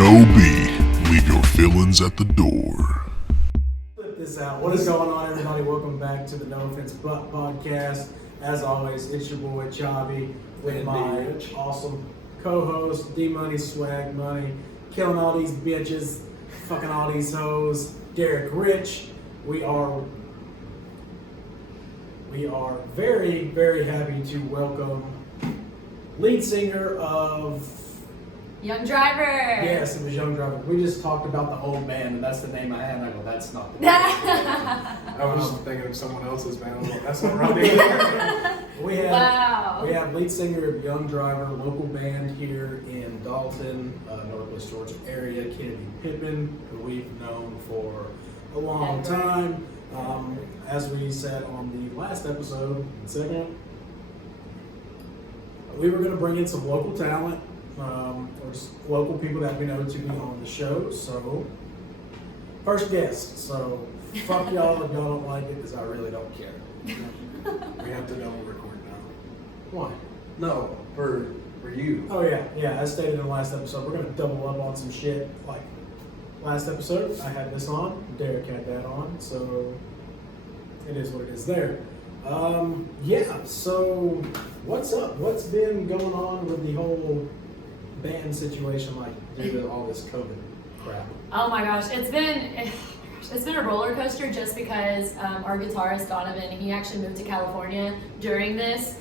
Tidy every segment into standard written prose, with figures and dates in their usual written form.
n.o.b. Leave your feelings at the door. Flip this out. What is going on, everybody? Welcome back to the No Offense But podcast. As always, it's your boy Chavi with my awesome co-host D-Money Swag Money, killing all these bitches, fucking all these hoes, Derek Rich. We are very, very happy to welcome lead singer of Young Driver. Yes, it was Young Driver. We just talked about the old band, and that's the name I had. And I go, that's not the name. I was thinking of someone else's band. I was like, that's not right either. We have lead singer of Young Driver, local band here in Dalton, Northwest Georgia area, Khenidi Pippin, who we've known for a long time. As we said on the last episode, we were going to bring in some local talent. Or just local people that we know to be on the show. So, first guest. So, fuck y'all if y'all don't like it, because I really don't care. We have to double record now. Why? No, for you. Oh yeah. As stated in the last episode, we're gonna double up on some shit. Like last episode, I had this on. Derek had that on. So, it is what it is there. So what's up? What's been going on with the whole band situation, like due to all this COVID crap? Oh my gosh, it's been a roller coaster just because our guitarist Donovan, he actually moved to California during this,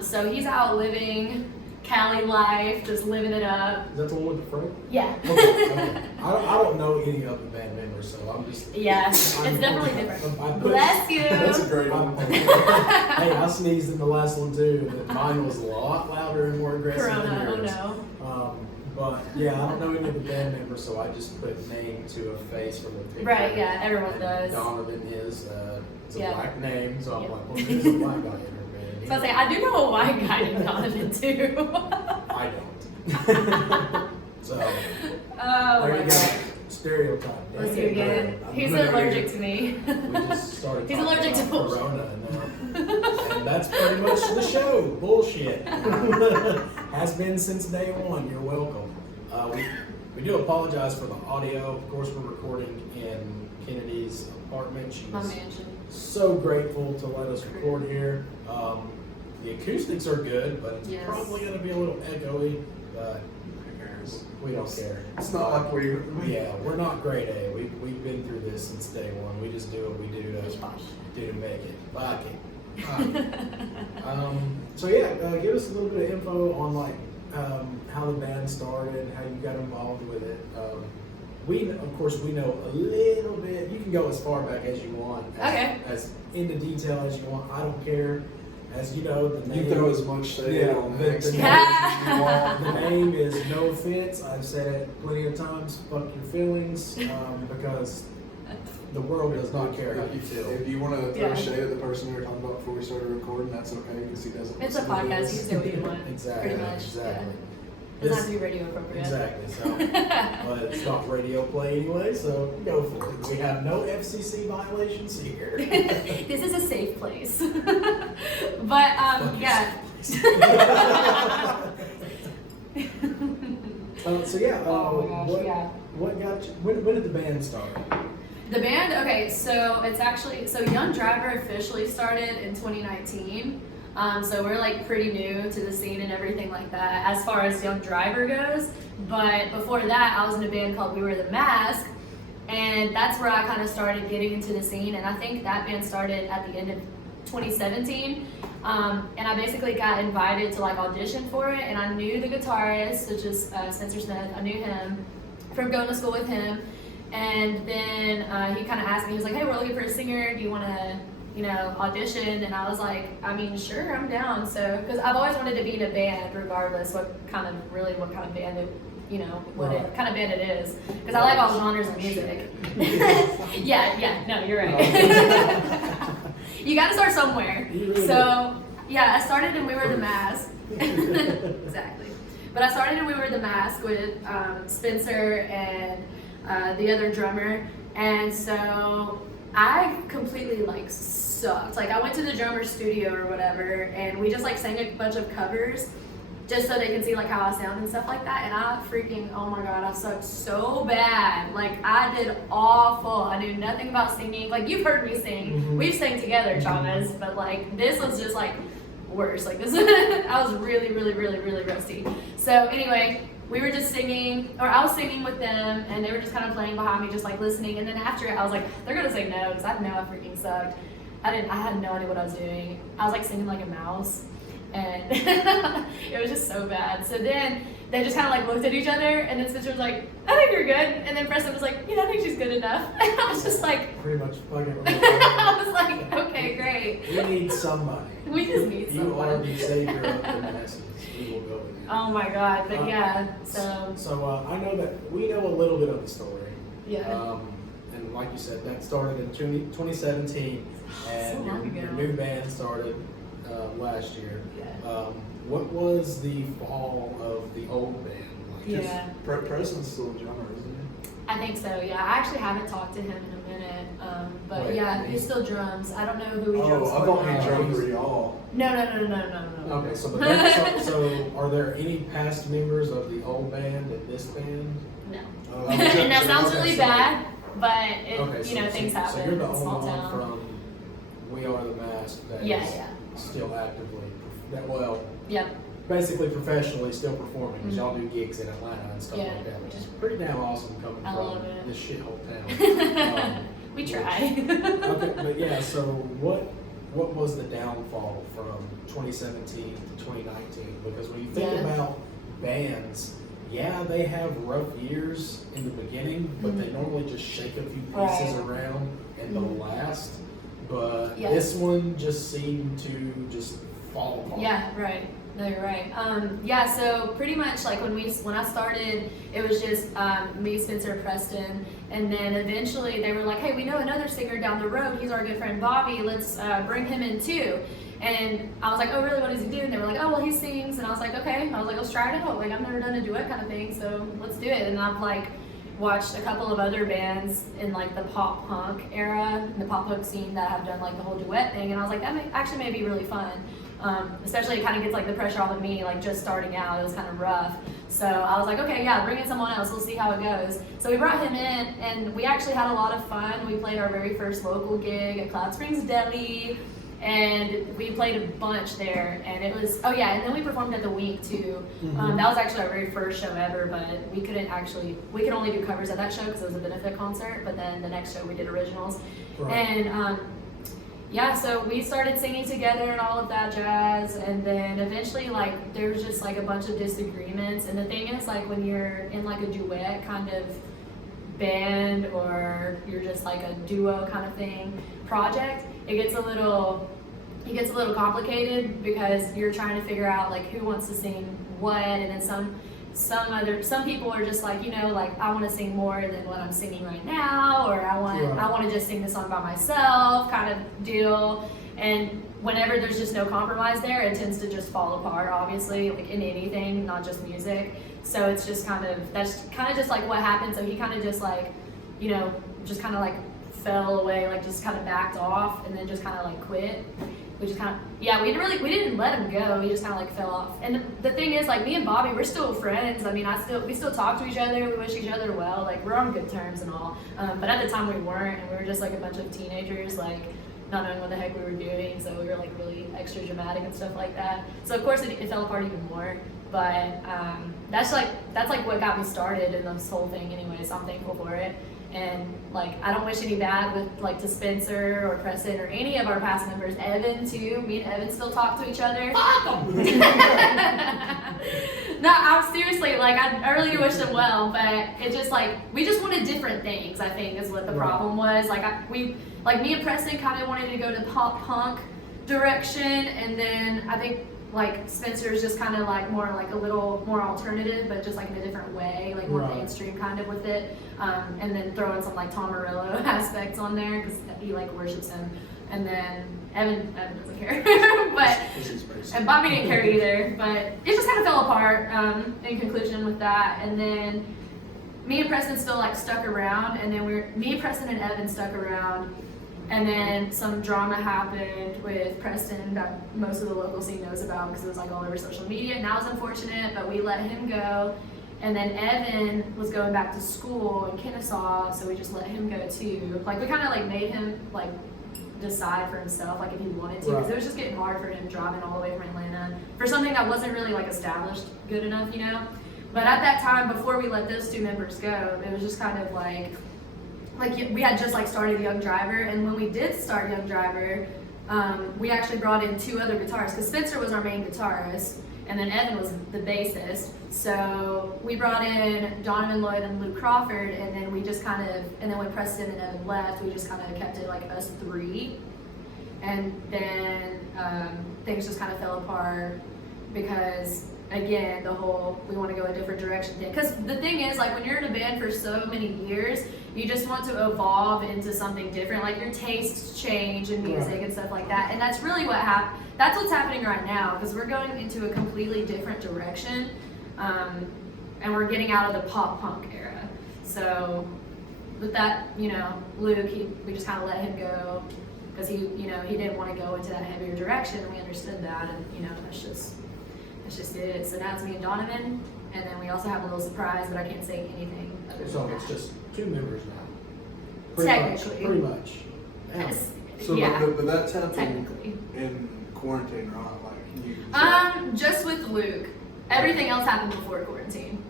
so he's out living Cali life, just living it up. Is that the one with the front? Yeah. Okay. I don't know any of the band members, so I'm just. Yeah, it's definitely different. Bless you. That's a great one. Hey, I sneezed in the last one too, but mine was a lot louder and more aggressive Corona, than yours. oh no. But yeah, I don't know any of the band members, so I just put name to a face from the picture. Right, yeah, everyone does. Donovan is it's a Yeah. black name, so I'm Yeah. like, well, there's a black guy in her band. So I say, I do know a white guy named Donovan too. I don't. So Oh there my you go. god. Stereotype. Let's do again. He's allergic to me. We just started He's talking allergic to about bullshit. Corona, and that's pretty much the show. Bullshit. Has been since day one. You're welcome. We do apologize for the audio. Of course, we're recording in Kennedy's apartment. She's My mansion. so grateful to let us record here. The acoustics are good, but it's Yes. probably going to be a little echoey. But we don't care. It's not like we. Yeah, we're not grade A. We've been through this since day one. We just do what we do to make it. Like it. So yeah, give us a little bit of info on like how the band started, how you got involved with it. Of course we know a little bit. You can go as far back as you want. As into detail as you want. I don't care. As you know, the name. You throw as much shade on the next the one as you want. The name is No Offense. I've said it plenty of times. Fuck your feelings, because the world does not care how you feel. If you want to throw Yeah. shade at the person we were talking about before we started recording, that's okay because he doesn't. It's a listen to podcast. You this. can say what you want. Exactly. Pretty much. Exactly. Yeah. Doesn't have to be radio appropriate. Exactly. So, but it's not radio play anyway, so go for it. We have no FCC violations here. This is a safe place. But yeah. So yeah. Oh my gosh, what, yeah. What got you? When did the band start? The band, okay, so it's actually, Young Driver officially started in 2019. So we're like pretty new to the scene and everything like that as far as Young Driver goes. But before that, I was in a band called We Were the Mask. And that's where I kind of started getting into the scene. And I think that band started at the end of 2017. And I basically got invited to like audition for it. And I knew the guitarist, which is Spencer Smith. I knew him from going to school with him. And then he kind of asked me, he was like, hey, we're looking for a singer. Do you want to, audition? And I was like, I mean, sure, I'm down. So, because I've always wanted to be in a band regardless what kind of band it, what kind of band it is. Because I like all genres of music. Yeah, no, you're right. You got to start somewhere. So, yeah, I started in We Were the Mask. Exactly. But I started in We Were the Mask with Spencer and the other drummer. And so I completely sucked. I went to the drummer's studio or whatever, and we just sang a bunch of covers. just so they can see like how I sound and stuff like that. And I freaking, oh my god, I sucked so bad. Like I did awful. I knew nothing about singing. Like you've heard me sing. We've sang together, Chavez, but like this was just like worse. Like this, I was really, really, really, really rusty. So anyway, we were just singing, or I was singing with them, and they were just kind of playing behind me, just like listening. And then after it, I was like, they're gonna say no, because I know I freaking sucked. I had no idea what I was doing. I was like singing like a mouse, and it was just so bad. So then they just kind of like looked at each other, and then Spencer was like, I think you're good. And then Preston was like, yeah, I think she's good enough. And I was just like, Pretty much fucking. I was like, okay, great. We need somebody. We just need You are someone. the savior of the masses. We will go with you. Oh my god, but yeah, so So I know that we know a little bit of the story. yeah. And like you said, that started in 2017, and So long your ago. new band started last year. Yeah. What was the fall of the old band like? Yeah. Preston's still a drummer, isn't he? I think so, yeah. I actually haven't talked to him in a minute, but Wait, yeah, me? he still drums. I don't know who he drums Oh, I for thought now. he drummed for y'all. No. Okay, so are there any past members of the old band in this band? No. Oh, And that sounds okay, really so- bad, but it, Okay, you know, things happen. So you're the in a only small one town. from We Are the Mask that is Yeah. still actively, Yep. basically professionally still performing, because y'all do gigs in Atlanta and stuff Yeah. like that, which is pretty damn awesome coming I from love it. this shithole town. We try. Okay, but yeah, so what was the downfall from 2017 to 2019? Because when you think Yeah. about bands, yeah, they have rough years in the beginning, but they normally just shake a few pieces Right. around and they'll last. But Yeah. this one just seemed to just fall apart. Yeah, right. No, you're right. Yeah, so pretty much like when I started, it was just me, Spencer, Preston, and then eventually they were like, hey, we know another singer down the road. He's our good friend Bobby. Let's bring him in too. And I was like, oh, really? What does he do? And they were like, oh, well, he sings. And I was like, okay. I was like, let's try it out. Like, I've never done a duet kind of thing, so let's do it. And I've like watched a couple of other bands in like the pop punk era, the pop punk scene that have done like the whole duet thing. And I was like, that actually may be really fun. Especially it kind of gets like the pressure off of me, like just starting out, it was kind of rough. So I was like, okay, yeah, bring in someone else, we'll see how it goes. So we brought him in, and we actually had a lot of fun. We played our very first local gig at Cloud Springs Deli, and we played a bunch there, and it was, oh yeah, and then we performed at the Wink too. That was actually our very first show ever, but we could only do covers at that show because it was a benefit concert, but then the next show we did originals. Right. And yeah, so we started singing together and all of that jazz, and then eventually like there was just like a bunch of disagreements. And the thing is, like when you're in like a duet kind of band, or you're just like a duo kind of thing project, it gets a little complicated because you're trying to figure out like who wants to sing what, and then some people are just like, you know, like I want to sing more than what I'm singing right now, or I want to just sing the song by myself kind of deal. And whenever there's just no compromise there, it tends to just fall apart, obviously, like in anything, not just music. So it's just that's kind of just like what happened. So he kind of just like, you know, just kind of like fell away, like just kind of backed off, and then just kind of like quit. We just kind of, yeah, we didn't let him go. He just kind of like fell off. And the thing is, like me and Bobby, we're still friends. I mean, we still talk to each other. We wish each other well. Like we're on good terms and all. But at the time we weren't, and we were just like a bunch of teenagers, like not knowing what the heck we were doing. So we were like really extra dramatic and stuff like that. So of course it fell apart even more. But that's like what got me started in this whole thing anyway. So I'm thankful for it. And like I don't wish any bad with like to Spencer or Preston or any of our past members. Evan too. Me and Evan still talk to each other. No, I'm seriously like I really do wish them well, but it's just like we just wanted different things. I think is what the problem was. Like me and Preston kind of wanted to go to pop punk direction, and then I think like Spencer's just kind of like more like a little more alternative, but just like in a different way, like more mainstream kind of with it. And then throw in some like Tom Morello aspects on there because he like worships him. And then Evan doesn't care, but and Bobby didn't care either. But it just kind of fell apart in conclusion with that. And then me and Preston still like stuck around, and then me, Preston, and Evan stuck around. And then some drama happened with Preston that most of the local scene knows about because it was like all over social media. And that was unfortunate, but we let him go. And then Evan was going back to school in Kennesaw, so we just let him go too. Like we kind of like made him like decide for himself, like if he wanted to, because it was just getting hard for him driving all the way from Atlanta for something that wasn't really like established good enough, you know. But at that time, before we let those two members go, it was just kind of like we had just like started Young Driver, and when we did start Young Driver, we actually brought in two other guitarists because Spencer was our main guitarist, and then Evan was the bassist. So we brought in Donovan Lloyd and Luke Crawford, and then we just kind of, and then when Preston and Evan left, we just kind of kept it like us three, and then things just kind of fell apart because again, the whole we want to go a different direction thing. Because the thing is, like when you're in a band for so many years, you just want to evolve into something different. Like your tastes change in music and stuff like that. And that's really what happened. That's what's happening right now because we're going into a completely different direction. And we're getting out of the pop punk era. So with that, you know, Luke, we just kind of let him go because he didn't want to go into that heavier direction. And we understood that, and you know, that's just it. So now it's me and Donovan, and then we also have a little surprise, but I can't say anything other So than it's that. just two members now. Technically. Pretty much. Yes. So, yeah, but that's happened technically. in quarantine, right? Like you. Just with Luke. Everything else happened before quarantine.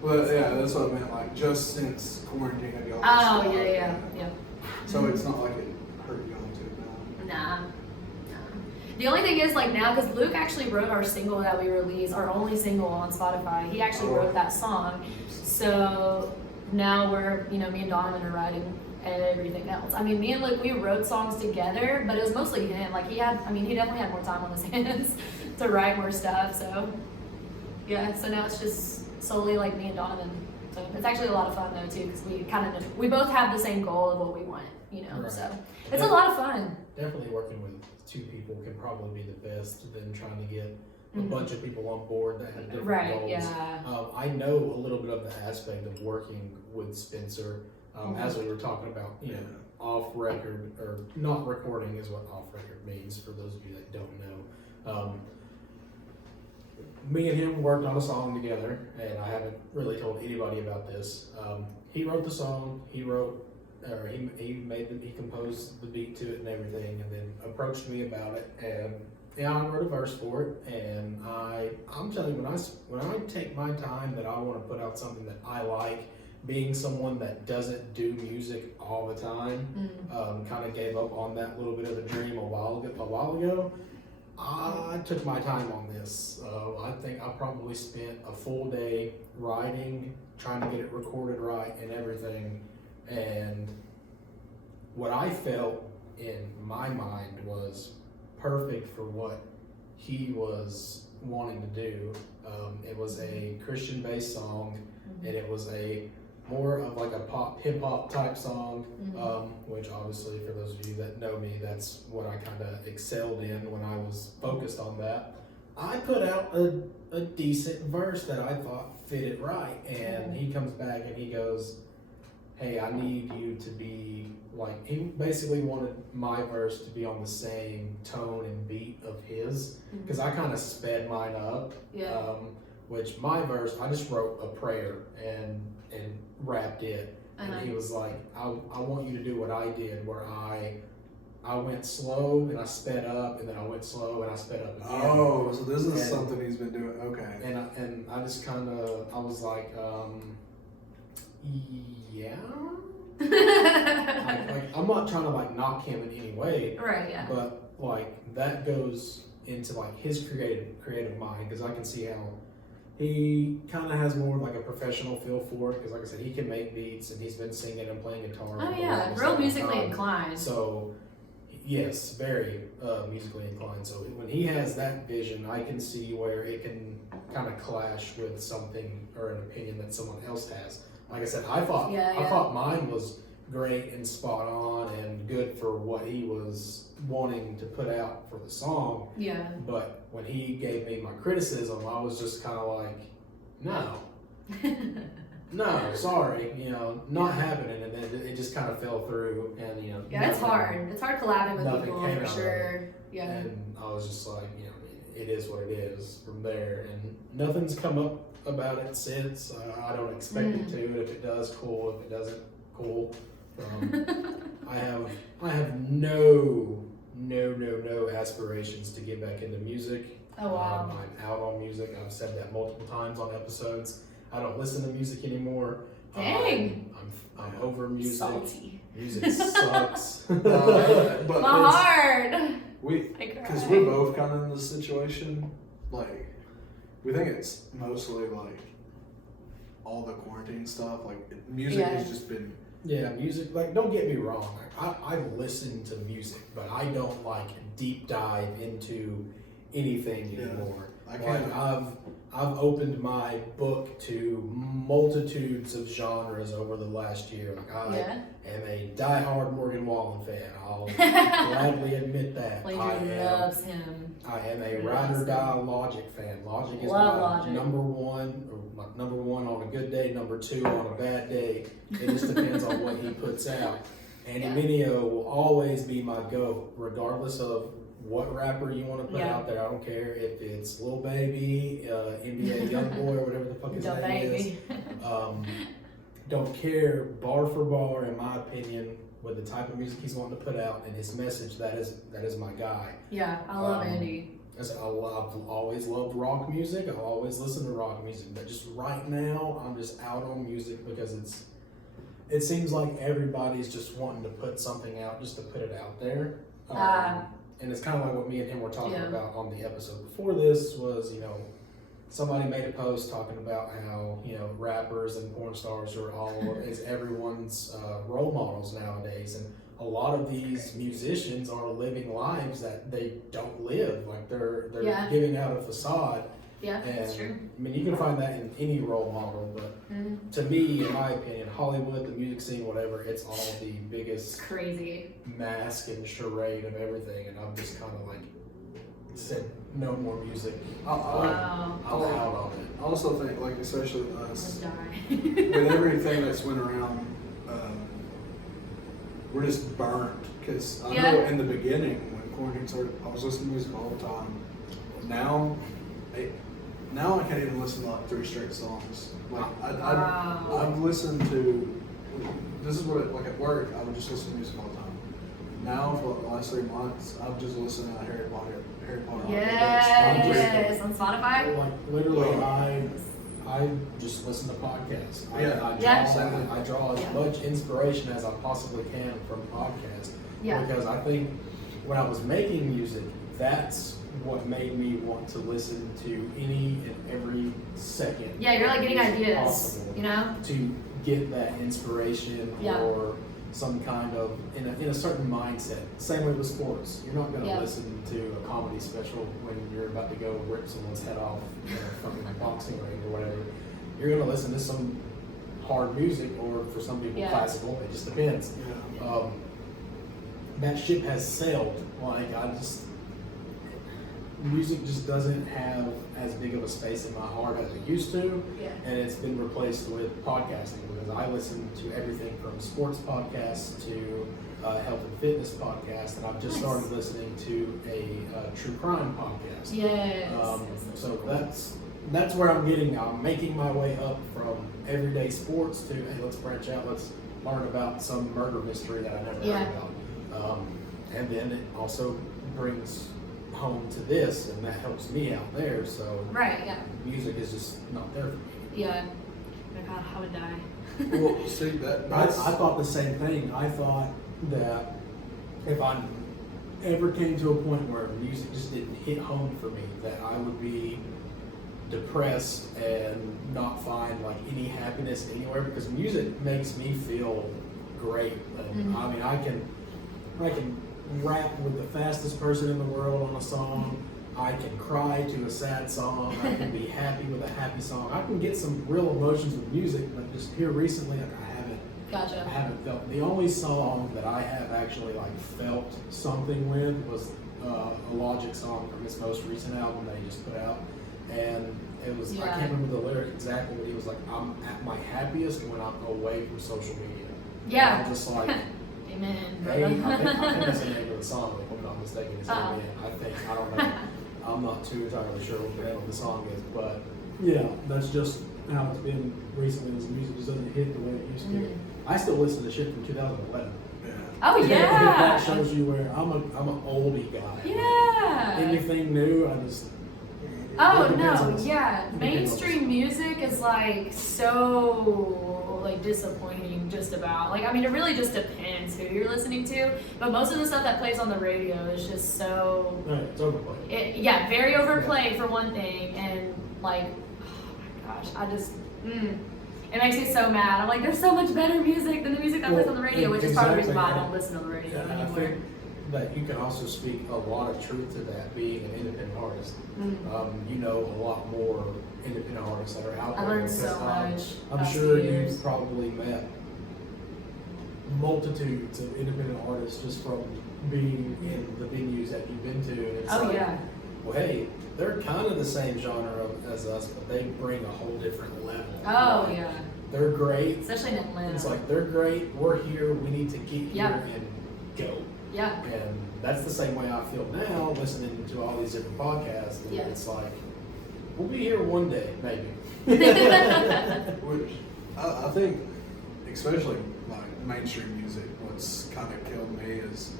Well, yeah, that's what I meant. Like just since quarantine, have y'all? Oh, started? yeah. So it's not like it hurt y'all too bad. Nah. The only thing is, like now, because Luke actually wrote our single that we released, our only single on Spotify. He actually wrote that song. So now we're, you know, me and Donovan are writing everything else. I mean, me and Luke, we wrote songs together, but it was mostly him. Like he definitely had more time on his hands to write more stuff. So yeah, so now it's just solely like me and Donovan. So it's actually a lot of fun though too, because we both have the same goal of what we want, you know. Right. So it's a lot of fun. Definitely working with two people can probably be the best than trying to get a bunch of people on board that have different goals. Yeah. I know a little bit of the aspect of working with Spencer, as we were talking about, you know, off record, or not recording is what off record means for those of you that don't know. Me and him worked on a song together, and I haven't really told anybody about this. He wrote the song, he composed the beat to it and everything, and then approached me about it, and yeah, I wrote a verse for it. And I'm telling you, when I take my time that I want to put out something that I like, being someone that doesn't do music all the time, kind of gave up on that little bit of a dream a while ago. I took my time on this. I think I probably spent a full day writing, trying to get it recorded right and everything. And what I felt in my mind was perfect for what he was wanting to do. It was a Christian-based song, and it was a more of like a pop, hip-hop type song, which obviously for those of you that know me, that's what I kind of excelled in when I was focused on that. I put out a decent verse that I thought fit it right, and he comes back and he goes, hey, I need you to be like, he basically wanted my verse to be on the same tone and beat of his, because I kind of sped mine up. Which my verse, I just wrote a prayer and rapped it, and he was like, I want you to do what I did, where I went slow and I sped up, and then I went slow and I sped up again. Oh, so this is something he's been doing. Okay. And I just kind of, I was like, yeah. I'm not trying to like knock him in any way, Right. Yeah. but like that goes into like his creative mind, because I can see how he kind of has more like a professional feel for it, because like I said, he can make beats and he's been singing and playing guitar. Oh for the yeah, longest real amount of musically time. inclined. So yes, very musically inclined. So when he has that vision, I can see where it can kind of clash with something or an opinion that someone else has. Like I said, I thought mine was great and spot on and good for what he was wanting to put out for the song. Yeah. But when he gave me my criticism, I was just kind of like, no. no, sorry, not happening, and then it just kind of fell through, and Yeah, it's nothing- hard. It's hard collabing with nothing people came for out of sure. Yeah. And I was just like, it is what it is from there, and nothing's come up about it since. I don't expect it to, and if it does, cool. If it doesn't, cool. I have no aspirations to get back into music. Oh wow. I'm out on music. I've said that multiple times on episodes. I don't listen to music anymore. Dang. I'm over music. Salty. Music sucks. But My heart. because we're both kind of in this situation, like, we think it's mostly like all the quarantine stuff. Like, music has just been. Yeah, music. Like, don't get me wrong. I listen to music, but I don't like deep dive into anything anymore. I can't. Like, I've opened my book to multitudes of genres over the last year. Like, I am a diehard Morgan Wallen fan. I'll gladly admit that. Landry loves him. I am a ride or die Logic fan. Logic is Love my Logic. number one on a good day, number 2 on a bad day. It just depends on what he puts out. Andy Mineo will always be my GOAT, regardless of what rapper you want to put out there. I don't care if it's Lil Baby, NBA Youngboy, or whatever the fuck his name is. Don't care, bar for bar, in my opinion, with the type of music he's wanting to put out and his message. That is my guy. Yeah, I love Andy. I've always loved rock music. I'll always listen to rock music, but just right now, I'm just out on music because it seems like everybody's just wanting to put something out just to put it out there. And it's kind of like what me and him were talking about on the episode before this was, somebody made a post talking about how, rappers and porn stars are is everyone's role models nowadays. And a lot of these musicians are living lives that they don't live. Like they're giving out a facade. Yeah, And that's true. I mean, you can find that in any role model, but to me, in my opinion, Hollywood, the music scene, whatever, it's all the biggest Crazy. mask and charade of everything, and I'm just kind of like said, no more music. Wow. I'm out on it. I also think, like, especially Let's us, die. with everything that's went around, we're just burnt. Because I know in the beginning, when quarantine started, I was listening to music all the time. Now I can't even listen to like 3 straight songs. Like I've listened to. This is what like at work I would just listen to music all the time. Now for the last 3 months, I've just listened to Harry Potter. Yes, on Spotify. Like literally, I just listen to podcasts. I draw as much inspiration as I possibly can from podcasts. Yeah. Because I think when I was making music, that's what made me want to listen to any and every second. Yeah, you're like getting ideas, possible to get that inspiration or some kind of in a certain mindset. Same way with sports. You're not going to listen to a comedy special when you're about to go rip someone's head off from a boxing ring or whatever. You're going to listen to some hard music, or for some people classical. It just depends. That ship has sailed. Like music just doesn't have as big of a space in my heart as it used to, and it's been replaced with podcasting because I listen to everything from sports podcasts to health and fitness podcasts, and I've just started listening to a true crime podcast. So that's where I'm making my way up from everyday sports to, hey, let's branch out, let's learn about some murder mystery that I never heard about. And then it also brings home to this, and that helps me out there. So music is just not there for me. Yeah. Oh my God, I would die. Well, see that's I thought the same thing. I thought that if I ever came to a point where music just didn't hit home for me, that I would be depressed and not find like any happiness anywhere, because music makes me feel great. And I mean, I can rap with the fastest person in the world on a song. I can cry to a sad song. I can be happy with a happy song. I can get some real emotions with music, but just here recently, like, I haven't felt. The only song that I have actually like felt something with was a Logic song from his most recent album that he just put out, and It was, I Yeah. can't remember the lyric exactly, but he was like, I'm at my happiest when I'm away from social media. Yeah. And I'm just like, Amen. hey, I think that's the name of the song, if I'm not mistaken. It's Uh-oh. Amen. I don't know. I'm not too entirely sure what the name of the song is, but Yeah, that's just how it's been recently. Is the music just doesn't hit the way it used to. Mm. I still listen to shit from 2011. Yeah. Oh that yeah. shows you where I'm an oldie guy. Yeah. Anything new, I just. Oh it depends no, on the- yeah. it depends on the Mainstream music is like so like disappointing just about. Like I mean it really just depends who you're listening to. But most of the stuff that plays on the radio is just so Right, it's overplayed. yeah, very overplayed for one thing, and like oh my gosh, I just it makes me so mad. I'm like, there's so much better music than the music that plays on the radio, which is part of the reason why I don't listen to the radio And I anymore. think that you can also speak a lot of truth to that being an independent artist. You know a lot more independent artists that are out I there. learned so because, much. I'm past sure few years. you've probably met Multitudes of independent artists just from being in the venues that you've been to. And it's Oh like, yeah. well, hey, they're kind of the same genre as us, but they bring a whole different level. Oh Like, yeah. They're great. Especially in Atlanta. It's like, they're great. We're here. We need to get Yeah. here and go. yeah. And that's the same way I feel now, listening to all these different podcasts. And Yeah. it's like, we'll be here one day, maybe. Which I think, especially like mainstream music, what's kind of killed me is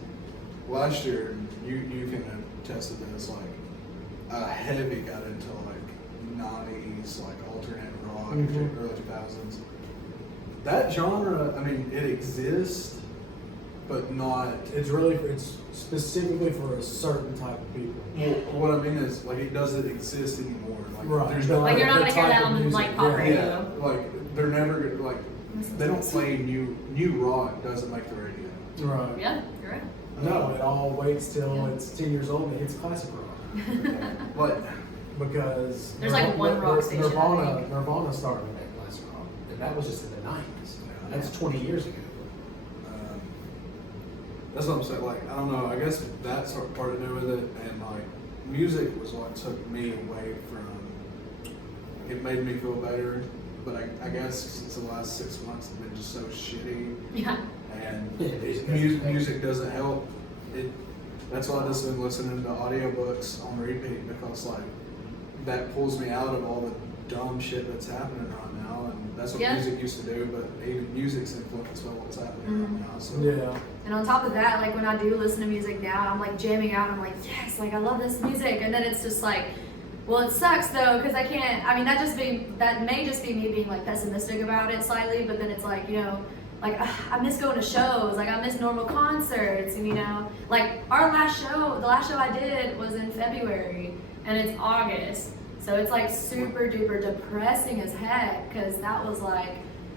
last year. You can attest to this. Like, heavy got into like '90s, like alternate rock, early 2000s. That genre, I mean, it exists, but not. It's specifically for a certain type of people. What I mean is, like, it doesn't exist anymore. Like, Right. there's no. Like you're not The gonna hear type that of on the music, like pop yeah. radio. Yeah, like they're never gonna like. They don't play new rock. Doesn't make the radio. Right. Yeah, you're right. No, it all waits till Yeah. it's 10 years old and it hits classic rock. But Because There's like one rock station, I think. Nirvana started with that classic rock, and that was just in the 90s. Yeah. That's 20 years ago. that's what I'm saying. Like, I don't know. I guess that's part to do with it, and like music was what took me away from. It made me feel better, but I guess since the last 6 months have been just so shitty, Yeah. and Yeah, music doesn't help. That's why I've just been listening to audiobooks on repeat, because like that pulls me out of all the dumb shit that's happening right now, and that's what Yeah. music used to do. But even music's influenced by what's happening Mhm. right now. So Yeah. And on top of that, like when I do listen to music now, I'm like jamming out. I'm like, yes, like I love this music. And then it's just like, well, it sucks though because I can't. I mean, that may just be me being like pessimistic about it slightly. But then it's like, you know, like I miss going to shows. Like I miss normal concerts. And you know, like the last show I did was in February, and it's August. So it's like super duper depressing as heck because that was like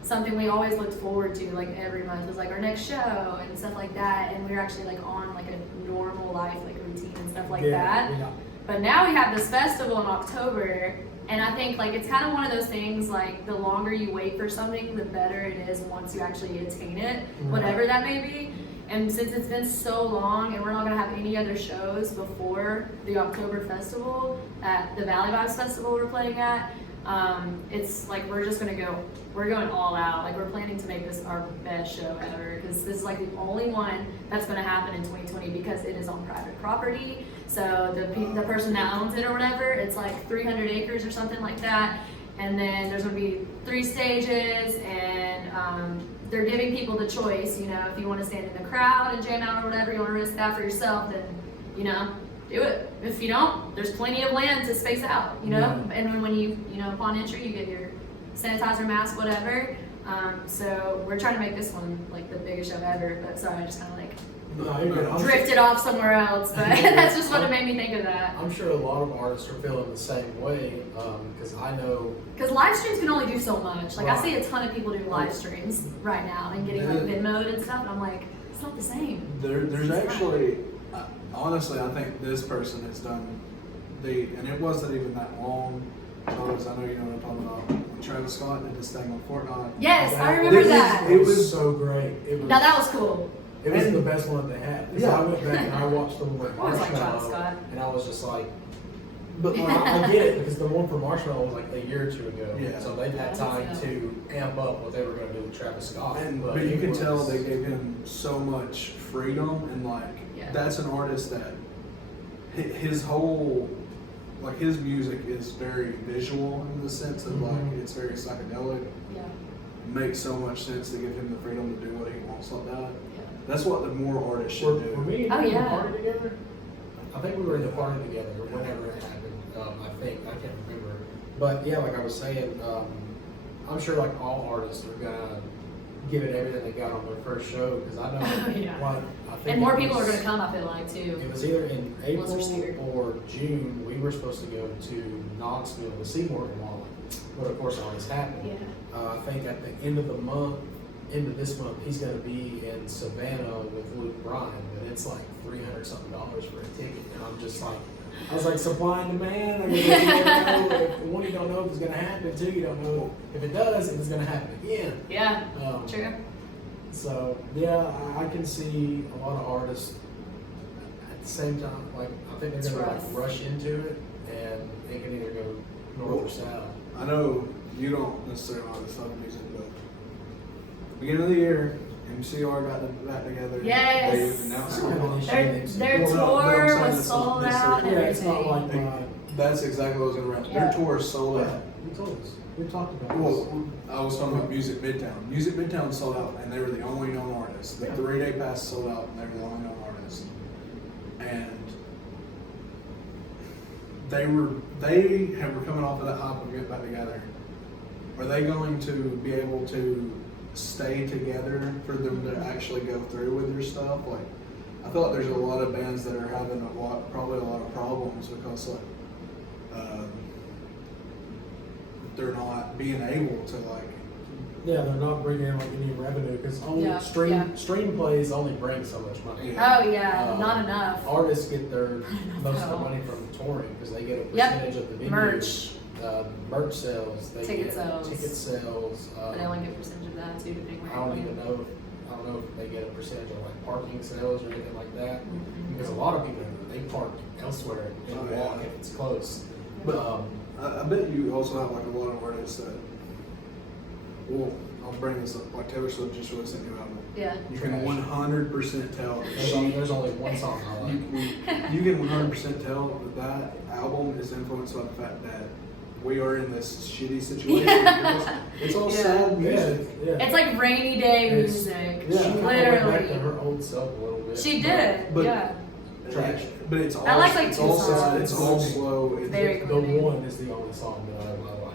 something we always looked forward to, like every month was like our next show and stuff like that, and we were actually like on like a normal life like routine and stuff like that. Yeah. But now we have this festival in October, and I think like it's kind of one of those things like the longer you wait for something, the better it is once you actually attain it, whatever that may be. And since it's been so long and we're not gonna have any other shows before the October festival at the Valley Vibes Festival we're playing at, it's like we're going all out. Like we're planning to make this our best show ever because this is like the only one that's going to happen in 2020 because it is on private property. So the person that owns it or whatever, it's like 300 acres or something like that. And then there's going to be 3 stages, and they're giving people the choice. You know, if you want to stand in the crowd and jam out or whatever, you want to risk that for yourself, then you know. Do it. If you don't, there's plenty of land to space out, you know? Yeah. And then when you know, upon entry, you get your sanitizer mask, whatever. So we're trying to make this one like the biggest show ever, but sorry, I just kind of like drifted off somewhere else, but that's just what it made me think of that. I'm sure a lot of artists are feeling the same way, because I know. Because live streams can only do so much. Like I Right. see a ton of people doing live streams right now and getting like Venmo'd and stuff, and I'm like, it's not the same. there's actually, honestly, I think this person has done and it wasn't even that long. I know you know what I'm talking about. When Travis Scott did this thing on Fortnite. Yes, I remember that. It was so great. It was, Now that was cool. it was the best one they had. 'Cause Yeah. I went back and I watched them with I always liked Travis Marshmallow, Scott. and I was just like, But Well, I get it because the one for Marshmallow was like a year or two ago. Yeah. So they've had Yeah, time that's to amp up what they were going to do with Travis Scott. but you it can was- tell they gave him so much freedom, and like Yeah. that's an artist that his whole like his music is very visual in the sense of like Mhm. it's very psychedelic. Yeah. Makes so much sense to give him the freedom to do what he wants like that. Yeah. That's what the more artists Were, should were do. me and Oh, you in the yeah. party together? I think we were in the party together whenever it happened. I can't remember. But yeah, like I was saying, I'm sure like all artists are gonna give it everything they got on their first show because I know, Yeah. like, I think And more it people are was- going to come, I feel like, too. It was either in Once they're scared. April or June. We were supposed to go to Knoxville to see Morgan Wallen, but of course all this happened. Yeah. I think at the end of the month, end of this month, he's going to be in Savannah with Luke Bryan, and it's like $300 something for a ticket. And I'm just like, I was like, supply and demand. I mean, you don't know if, one, you don't know if it's going to happen. Two, you don't know if it does, if it's going to happen again. Yeah. Um, True. So yeah, I can see a lot of artists at the same time. Like I think It's they're gonna like rough. rush into it, and it can either go north or south. I know you don't necessarily know this other music, but beginning of the year, MCR got that together. Yes. They announced I don't have an issue Their, with them. their Well, no, but I'm tour saying was it's not sold out necessarily- and Yeah, it's not everything. like That's exactly what I was going to wrap. Yeah. Their tour is sold out. you told us. We talked about this. Well, I was talking about Music Midtown. Music Midtown sold out, and they were the only known artists. The Yeah. 3-day pass sold out, and they were the only known artists. And they were coming off of that hype of getting back together. Are they going to be able to stay together for them to actually go through with their stuff? Like, I feel like there's a lot of bands that are having probably a lot of problems because like they're not being able to like. Yeah, they're not bringing in like any revenue because Yeah, stream plays only bring so much money. Yeah. Oh, yeah. Um, Not enough. Artists get their most of at the all. money from touring because they get a Yep. percentage of the venue. Merch. Merch sales. They Ticket get sales. Ticket sales. But they only get a percentage of that, too, depending where I don't you're even going. know. I don't know if they get a percentage of like parking sales or anything like that. Mhm. Because a lot of people they park elsewhere and Oh, walk yeah. if it's close. But Um, I bet you also have like a lot of artists that. Well, I'll bring this up. Like Taylor Swift just released a new album. Yeah. You can Trash. 100% tell. that there's only one song I like. You can 100% tell that that album is influenced by the fact that we are in this shitty situation. because it's all Yeah. sad Yeah, music. yeah. It's like rainy day It's- music. yeah. She kinda went back to Literally. her old self a little bit. She did. But- Yeah. Trash. But it's all. I like, it's two all songs. sad, it's all slow. It's Very The gloomy. one is the only song that I like on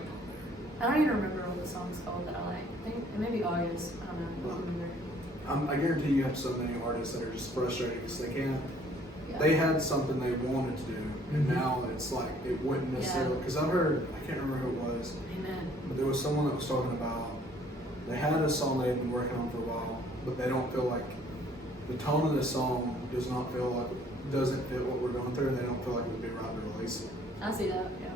there. I don't even remember what the song's called that I like. I think it may be August. I don't know. I don't remember. I guarantee you have so many artists that are just frustrated because they can't. Yeah. They had something they wanted to do, and Mhm. now it's like it wouldn't necessarily. Yeah. Because I've heard, I can't remember who it was, Amen. but there was someone that was talking about they had a song they had been working on for a while, but they don't feel like the tone of the song doesn't fit what we're going through, and they don't feel like it would be right to release it. I see that. Yeah.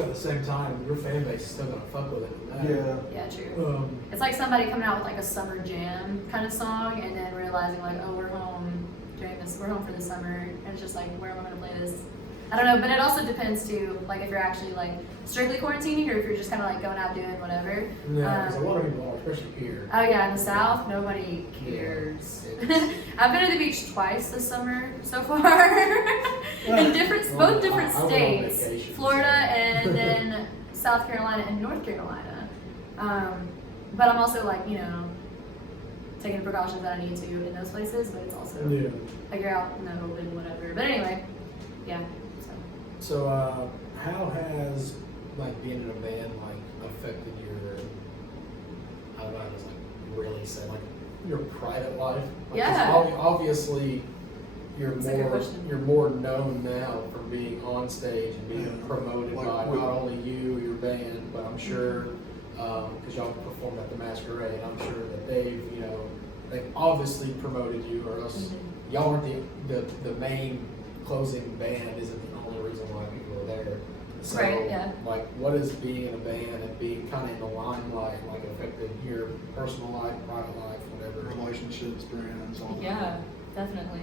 At the same time, your fan base is still gonna fuck with it. no matter. Yeah, true. It's like somebody coming out with like a summer jam kind of song and then realizing like, oh, we're home we're home for the summer, and it's just like, where am I gonna play this? I don't know, but it also depends too, like if you're actually like strictly quarantining or if you're just kind of like going out doing whatever. Yeah, because a lot of people are, especially here. Oh yeah, in the South, nobody cares. Yeah, I've been to the beach twice this summer so far, in both different I went on states, vacation, Florida so. and then South Carolina and North Carolina. But I'm also like, taking the precautions that I need to in those places, but it's also Yeah. like you're out in the open, whatever. But anyway, yeah. So, how has like being in a band like affected your? I don't know how to like really say like your private life. Like, 'cause Yeah. Obviously, you're That's a good more question. you're more known now for being on stage and being Yeah. promoted Like, by we- not only you, your band, but I'm sure because y'all performed at the Masquerade. I'm sure that they've obviously promoted you, or else Mhm. y'all aren't the main closing band. Isn't the only reason why people are there. So, Right, yeah. like, what is being in a band and being kind of in the limelight affected your personal life, private life, whatever? Relationships, brands, all that. Yeah, Definitely.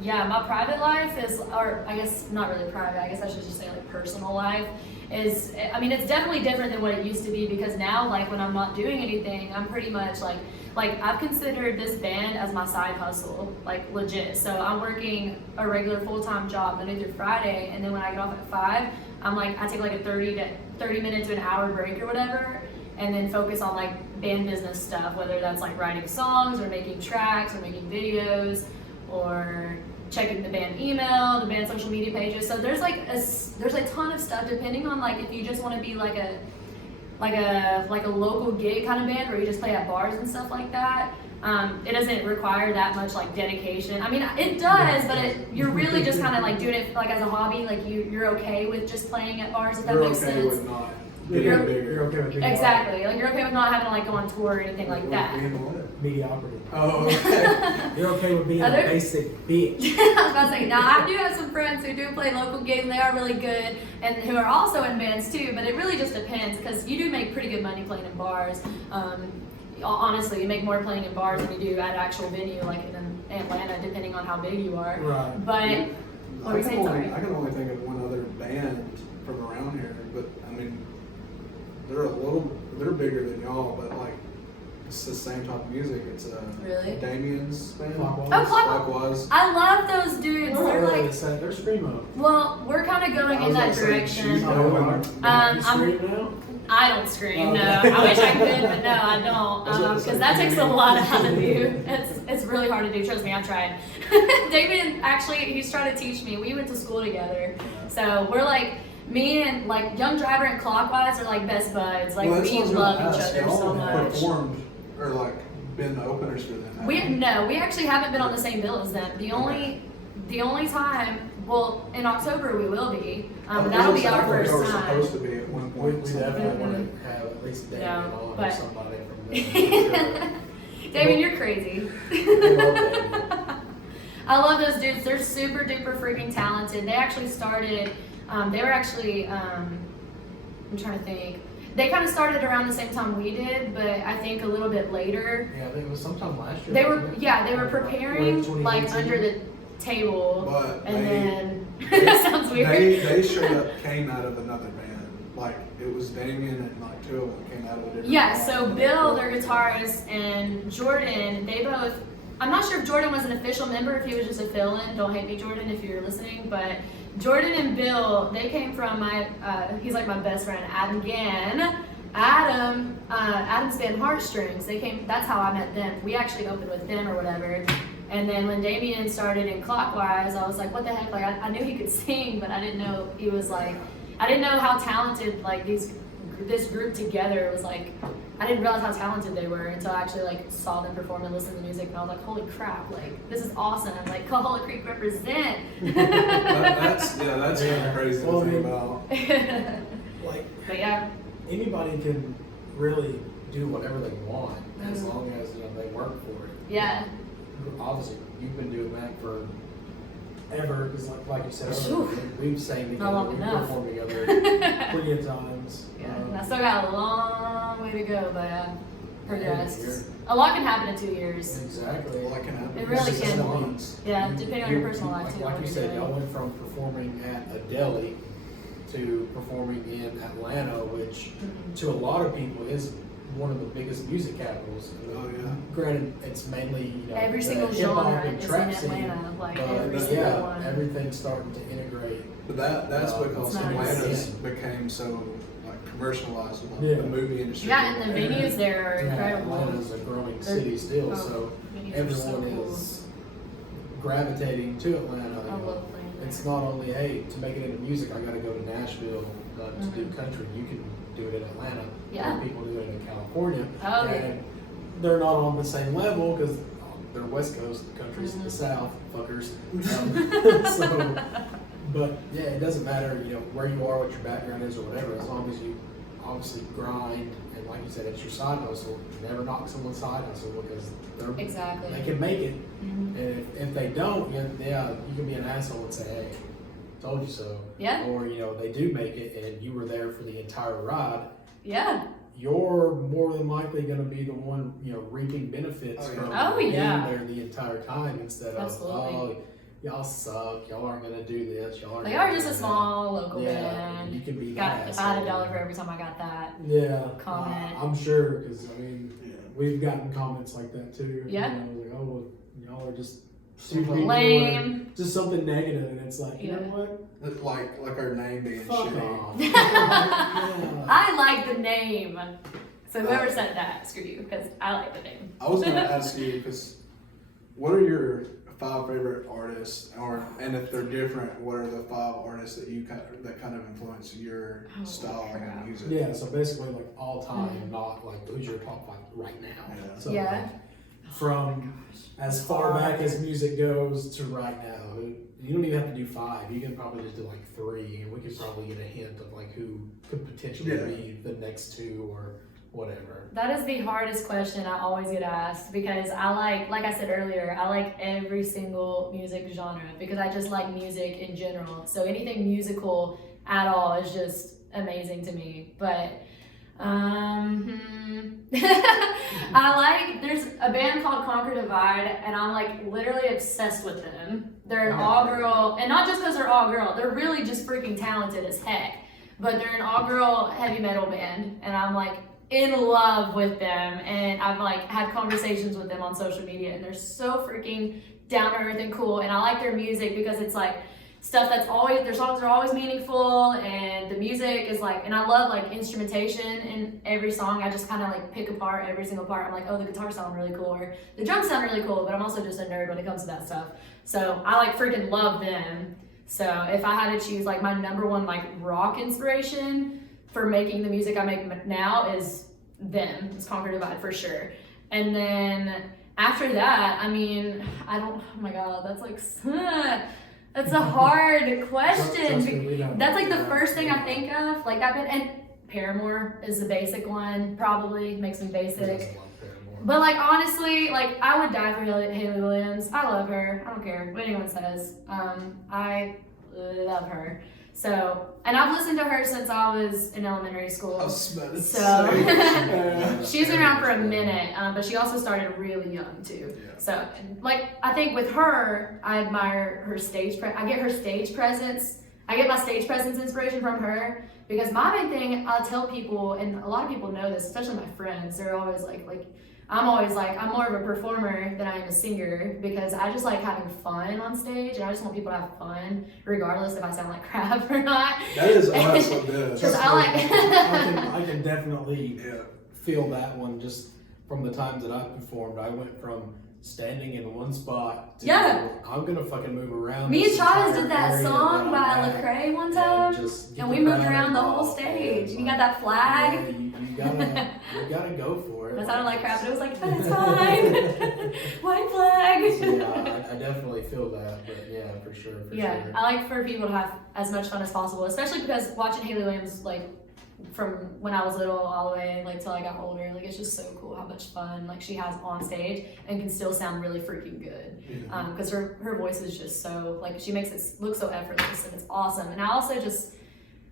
Yeah, my private life is, or I guess not really private, I guess I should just say like personal life is, I mean, it's definitely different than what it used to be because now, like when I'm not doing anything, I'm pretty much like I've considered this band as my side hustle, like legit. So I'm working a regular full-time job Monday through Friday, and then when I get off at 5, I'm like, I take like a 30 minute to an hour break or whatever, and then focus on like band business stuff, whether that's like writing songs or making tracks or making videos or checking the band email, the band social media pages. So there's a ton of stuff depending on like if you just want to be like a local gig kind of band where you just play at bars and stuff like that. It doesn't require that much like dedication. I mean, it does, but you're really just kind of like doing it like as a hobby. Like you're okay with just playing at bars, if that makes sense. With not getting You're bigger. okay with being Exactly. Like you're okay with not having to like go on tour or anything like that. mediocrity. Oh, okay. You're okay with being a Other- basic bitch. I was about to say, now I do have some friends who do play local gigs and they are really good and who are also in bands too, but it really just depends because you do make pretty good money playing in bars. Honestly, you make more playing in bars than you do at actual venue like in Atlanta, depending on how big you are. Right. But, what were you saying? Sorry. I can only think of one other band from around here, but I mean, they're bigger than y'all, but like, it's the same type of music. It's Really? Damien's band. Clockwise. Oh, Clockwise. I love those dudes. They're not They're really like, the same. They're screamo. well, we're kind of going I in was that gonna say direction. she's going. You I'm- scream now? I don't scream, Oh, no. okay. I wish I could, but no, I don't. That's what I was Because like, that takes a lot out of you. It's really hard to do. Trust me, I've tried. David, actually, he's trying to teach me. We went to school together. So we're like, me and like Young Driver and Clockwise are like best buds. Like Well, that's we what I was gonna love each ask. other Y'all so have much. performed or like been the openers for them. We actually haven't been on the same bill as them. The only time, well, in October we will be. That'll be our first They were time. supposed to be at one We point. definitely want to have at least Damien Yeah, on or but- somebody from there. Damien, you're crazy. We love Damien. I love those dudes. They're super duper freaking talented. They actually started, they were actually, I'm trying to think. They kind of started around the same time we did, but I think a little bit later. Yeah, I think it was sometime last year. They were, wasn't it? yeah, they were preparing Late like 2018. under the table, But and they- then that sounds weird. They straight up came out of another band. Like it was Damien and like two of them came out of a different Yeah, band. so Bill, their guitarist, and Jordan, they both, I'm not sure if Jordan was an official member, if he was just a fill-in. Don't hate me, Jordan, if you're listening. But Jordan and Bill, they came from he's like my best friend, Adam Gann. Adam's band Heartstrings. That's how I met them. We actually opened with them or whatever. And then when Damien started in Clockwise, I was like, what the heck? Like, I knew he could sing, but I didn't know he was like, I didn't know how talented, like, this group together was like, I didn't realize how talented they were until I actually, like, saw them perform and listen to the music, and I was like, holy crap, like, this is awesome. Like, Coahuila Creek represent. That's kind of crazy Well, to I think mean- about. Like, But yeah, anybody can really Do whatever they want as long as they work for it. yeah. Obviously, you've been doing that for ever, because like you said, Phew. we've sang together, Not long we've enough. performed together. plenty of times. Yeah, and I still got a long way to go, but progressed. you're- A lot can happen in 2 years. Exactly. Well, that can happen. It really It's can. months. Yeah, depending on your personal life, too, Like what you you're said, doing. y'all went from performing at a deli to performing in Atlanta, which Mhm. to a lot of people is one of the biggest music capitals. Oh, yeah. Granted, it's mainly Every the single hip-hop genre and is in trap scene, Atlanta, like but every yeah, single one. everything's starting to integrate. But that's because Nice. Atlanta's became so like commercialized with like, Yeah. the movie industry. Yeah, and the venues there are incredible. Atlanta's a growing They're- city still, oh, so venues are so everyone cool. is gravitating to Atlanta. you I know. love playing there. It's not only, hey, to make it into music, I gotta go to Nashville to do Mhm. country. You can do it in Atlanta. Yeah. Other people do it in California. Oh, yeah. And they're not on the same level because they're West Coast, the country's Mhm. the South, fuckers. So, but yeah, it doesn't matter, where you are, what your background is or whatever, as long as you obviously grind and like you said, it's your side hustle. Never knock someone's side hustle because Exactly. they can make it. Mhm. And if they don't, yeah, you can be an asshole and say, hey, told you so. Yeah. Or, they do make it and you were there for the entire ride. Yeah. you're more than likely going to be the one, reaping benefits Oh, yeah. from Oh, being yeah. there the entire time instead Absolutely. of, y'all suck, y'all aren't going to do this, y'all aren't They gonna are do just a that." small local Yeah, band. you can be Got that. if I had $1 for every time I got that. Yeah, comment. I'm sure, because I mean, Yeah. we've gotten comments like that too. Yeah. Like, oh, well, y'all are just stupid people, or Lame. just something negative, and it's like, you Yeah. know what? Like our name being Fuck shitty. off. Yeah. I like the name. So whoever said that, screw you, because I like the name. I was gonna ask you because what are your 5 favorite artists, and if they're different, what are the 5 artists that kind of influence your Oh, style crap. and music? Yeah, so basically like all time, not like who's your top 5 right now. Yeah. So Yeah. like, from as far back as music goes to right now, you don't even have to do 5. You can probably just do like 3, and we could probably get a hint of like who could potentially Yeah. be the next 2 or whatever. That is the hardest question I always get asked because I like I said earlier, I like every single music genre because I just like music in general. So anything musical at all is just amazing to me. But there's a band called Conquer Divide, and I'm like literally obsessed with them. They're an all girl, and not just because they're all girl, they're really just freaking talented as heck. But they're an all girl heavy metal band, and I'm like in love with them, and I've like had conversations with them on social media, and they're so freaking down to earth and cool. And I like their music because it's like stuff that's always, their songs are always meaningful, and the music is like, and I love like instrumentation in every song. I just kind of like pick apart every single part. I'm like, oh, the guitar sound really cool, or the drums sound really cool, but I'm also just a nerd when it comes to that stuff. So I like freaking love them. So if I had to choose like my number one like rock inspiration for making the music I make now is them. It's Conquer Divide for sure. And then after that, I mean, oh my God, that's like, that's a hard question. That's like the first thing I think of, like that bit. And Paramore is the basic one, probably makes me basic. But like honestly, like I would die for Haley Williams. I love her. I don't care what anyone says. I love her. So, and I've listened to her since I was in elementary school. So She's been around for a minute, but she also started really young too. Yeah. So, like I think with her, I admire her stage. I get her stage presence. I get my stage presence inspiration from her because my big thing, I'll tell people, and a lot of people know this, especially my friends. They're always like. I'm always like, I'm more of a performer than I am a singer because I just like having fun on stage, and I just want people to have fun regardless if I sound like crap or not. That is awesome. Because I like I can definitely feel that one just from the times that I've performed. I went from standing in one spot to I'm gonna fucking move around. Me and this Chavez entire did that area song that I'm by at Lecrae one and time, just get and we the moved crowd around the whole involved, stage. and, You got that flag. Yeah, you gotta go for it. That sounded like crap, but it was like, it's fine. White flag. So, yeah, I definitely feel that, but yeah, for sure. Yeah, sure. I like for people to have as much fun as possible, especially because watching Haley Williams, like, from when I was little all the way, like, till I got older, like, it's just so cool how much fun, like, she has on stage and can still sound really freaking good. Because her voice is just so, like, she makes it look so effortless, and it's awesome. And I also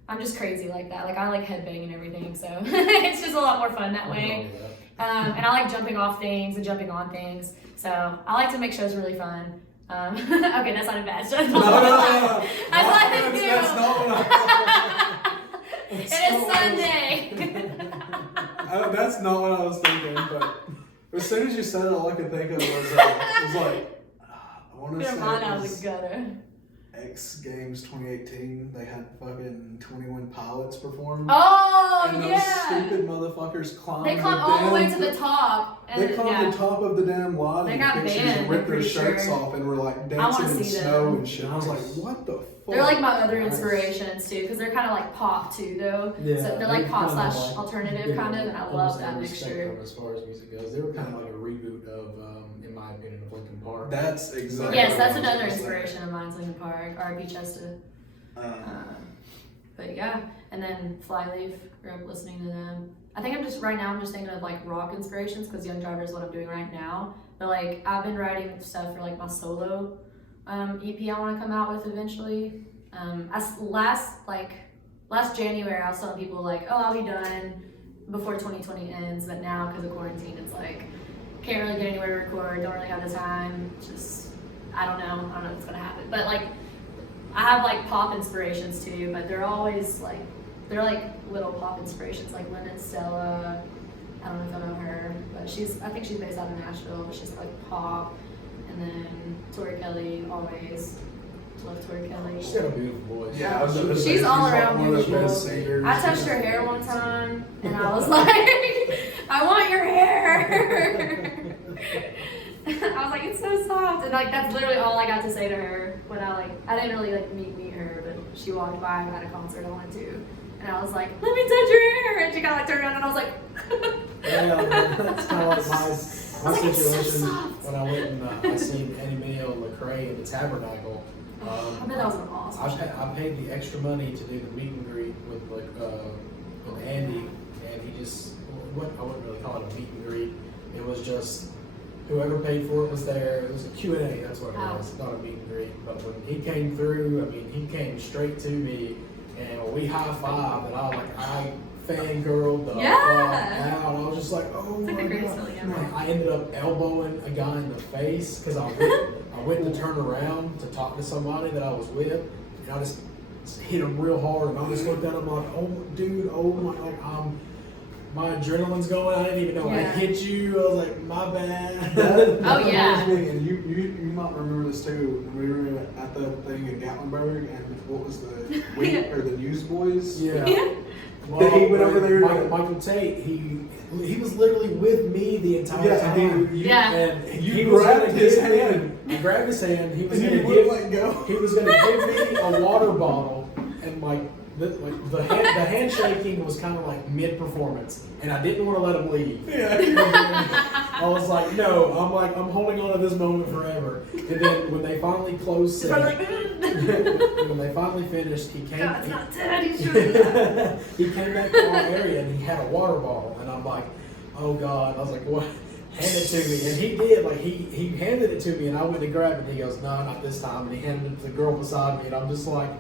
I'm just crazy like that. Like, I like headbang and everything, so it's just a lot more fun that way. And I like jumping off things and jumping on things, so I like to make shows really fun. Okay, that's not a bad show. No. That's not what I It is Sunday. That's not what I was thinking, but as soon as you said it, all I could think of was I want to say I it was was a gutter. X Games 2018. They had fucking 21 Pilots perform. Oh, and those yeah. stupid motherfuckers climbed They climbed all the way to the top. And They climbed the top of the damn lobby They got pictures banned, and ripped I'm their pretty shirts sure. off and were like I dancing wanna in see snow them. and shit. I was like, what the fuck? They're like my other Nice. inspirations too, because they're kind of like pop too, though. Yeah, So they're like pop kinda slash like- alternative yeah, kind of, and I love almost that every mixture. spectrum as far as music goes. They were kind of like a reboot of, in my opinion, of Linkin Park. That's exactly. Yes, what that's I was another gonna say. inspiration of mine, Linkin Park, R.I.P. Chester. But yeah, and then Flyleaf, grew up listening to them. I think I'm just thinking of like rock inspirations because Young Driver is what I'm doing right now. But like I've been writing stuff for like my solo EP I want to come out with eventually. Last January I was telling people like, oh, I'll be done before 2020 ends, but now because of quarantine, it's like can't really get anywhere to record, don't really have the time. Just I don't know what's gonna happen. But like I have like pop inspirations too, but they're always like they're like little pop inspirations, like Lynn and Stella. I don't know if I know her, but I think she's based out of Nashville, but she's like pop. And then Tori Kelly, always love Tori Kelly. She's got a beautiful voice. Yeah, I was gonna say, She's all around one of the beautiful. best singers. I touched her hair one time, and I was like, I want your hair. I was like, it's so soft, and like that's literally all I got to say to her when I didn't really like meet her, but she walked by at a concert I went to, and I was like, let me touch your hair, and she kind of like turned around, and I was like, Yeah, that's kind of like my like, it's so situation soft. when I went and I seen Annie Mineo and Lecrae at the Tabernacle. I bet that was an awesome show. I paid the extra money to do the meet and greet with Andy, and he just I wouldn't really call it a meet and greet. It was just whoever paid for it was there. It was a Q&A, that's what it was, not a meet and greet. But when he came through, I mean, he came straight to me, and we high-fived, and I fangirled the fuck out. I was just like, oh It's like my the greatest God. feeling ever. Like, I ended up elbowing a guy in the face because I went to turn around to talk to somebody that I was with, and I just hit him real hard, and I just looked at him like, oh dude, oh my, like my adrenaline's going. I didn't even know I hit you. I was like, my bad. Oh, yeah. And you might remember this too. When we were at the thing in Gatlinburg, and what was the week or the Newsboys? Yeah. Well, he went over there. Michael Tate. He was literally with me the entire time. And he you was grabbed gonna his give me- hand. I grabbed his hand. He was And going you to give. wouldn't let go. He was going to give me a water bottle, and the handshaking was kind of like mid-performance, and I didn't want to let him leave. I was like, no, I'm holding on to this moment forever. And then when they finally closed set, when they finally finished, he came. God's not dead, he's just He came back to our area and he had a water bottle, and I'm like, oh God. I was like, what? Hand it to me. And he did. Like he handed it to me, and I went to grab it, and he goes, no, not this time. And he handed it to the girl beside me, and I'm just like,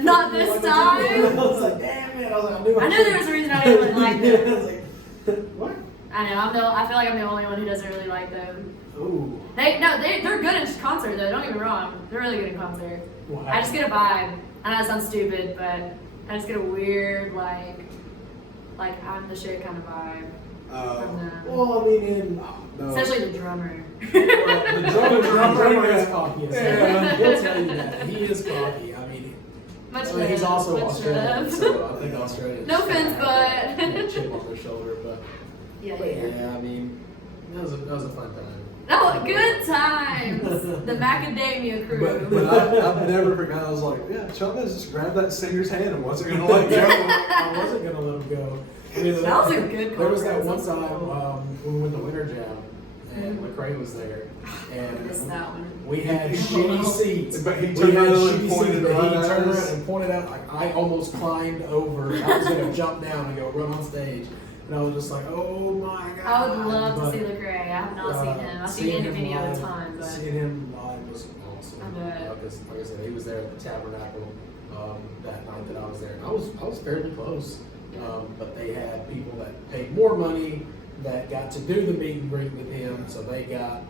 Not this I time. was like, damn it. I was like, I knew there was a reason I didn't really like I them. was like, what? I know. I feel like I'm the only one who doesn't really like them. Ooh. They're good in concert though. Don't get me wrong. They're really good in concert. I just get a vibe. I know it sounds stupid, but I just get a weird like I'm the shit kind of vibe from them. Well, I mean, Especially the drummer. the drummer is Yeah. cocky. Yeah. He'll tell you that. He is cocky. I mean, Much he's love, also much Australian, love. so I think Australians. No offense, but chip on their shoulder, but yeah. yeah, I mean, that was a fun time. Oh, good times. The macadamia crew. But I've never forgot. I was like, yeah, Chavez just grabbed that singer's hand and wasn't gonna let go. I wasn't gonna let him go. I mean, That was a good There was that concert. one That was so time cool. when we went to Winter Jam, and Lecrae was there, I and missed that one. we had shitty seats. But he We turned had around and shitty pointed seats, but right he at turned us. around and pointed out. Like I almost climbed over. I was gonna jump down and go run on stage, and I was just like, oh my God. I would love But, to see Lecrae. I have not seen him. I've seen him any other time, but Seeing him live was awesome. I bet. Because, like I said, he was there at the Tabernacle that night that I was there. And I was fairly close, but they had people that paid more money that got to do the meet and greet with him, so they got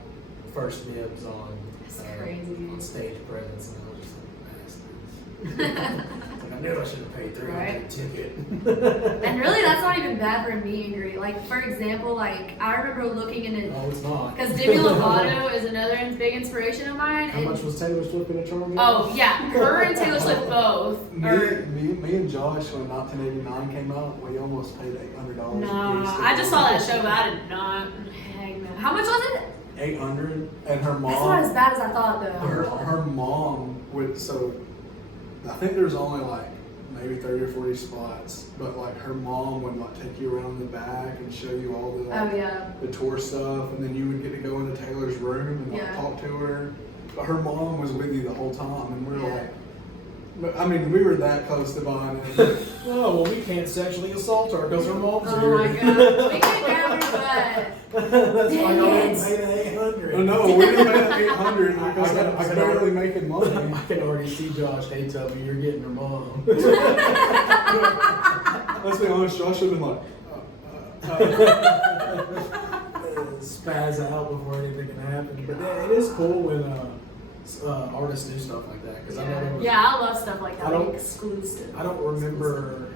first dibs on That's crazy. on stage presence, and I was just like, bastards. Like, I knew I should have paid $300 Right. ticket. And really, that's not even bad for a meet and greet. Like, for example, like, I remember looking into, No, it's not. because Demi Lovato is another big inspiration of mine. How and- much was Taylor Swift going to charge you? Oh, yeah, her and Taylor Swift both. Me and Josh, when 1989 came out, we almost paid $800. No, I just saw that show, but I did not. Heck no. How much was it? 800, and her mom. That's not as bad as I thought, though. Her mom would, so I think there's only like maybe 30 or 40 spots, but like her mom would like take you around the back and show you all the like, Oh, yeah. the tour stuff, and then you would get to go into Taylor's room and like Yeah. talk to her. But her mom was with you the whole time, and we were Yeah. like, but, I mean, we were that close to buying it. Oh, well, we can't sexually assault her because her mom's Oh, here. my God. We can't grab her butt. That's why Dang y'all it. didn't pay the 800. Oh, no, we didn't pay the 800 because I I was can barely already- making money. I can already see Josh. Hey, Tubby, you're getting her mom. Let's be honest, Josh would have been like, spaz out before anything can happen. But yeah, it is cool when artists do stuff like that. Cause I know there was, yeah, I love stuff like that. I don't- Like exclusive. I don't remember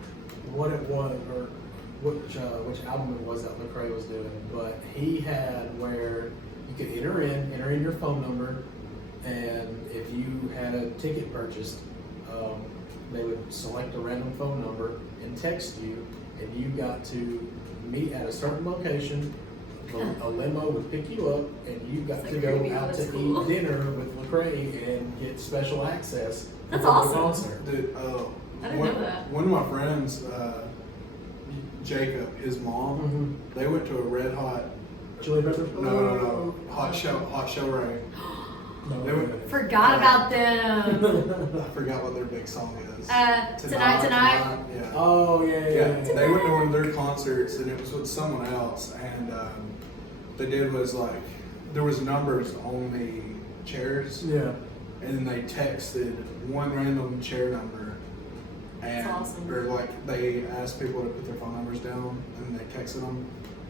what it was or which album it was that Lecrae was doing, but he had where you could enter in your phone number, and if you had a ticket purchased, they would select a random phone number and text you, and you got to meet at a certain location. A limo would pick you up, and you got It's to like go creepy, out but to it's cool. eat dinner with Lecrae and get special access That's before awesome. the concert. Dude, I didn't know that. One of my friends, Jacob, his mom, Mm-hmm. they went to a Red Hot. Chili Peppers? No. Hot show Ray. No, They went- Forgot about them. I forgot what their big song is. Tonight. Yeah. Oh yeah. They went to one of their concerts, and it was with someone else, and they did was like there was numbers on the chairs, Yeah. and then they texted one random chair number, and That's awesome. or like they asked people to put their phone numbers down, and they texted them,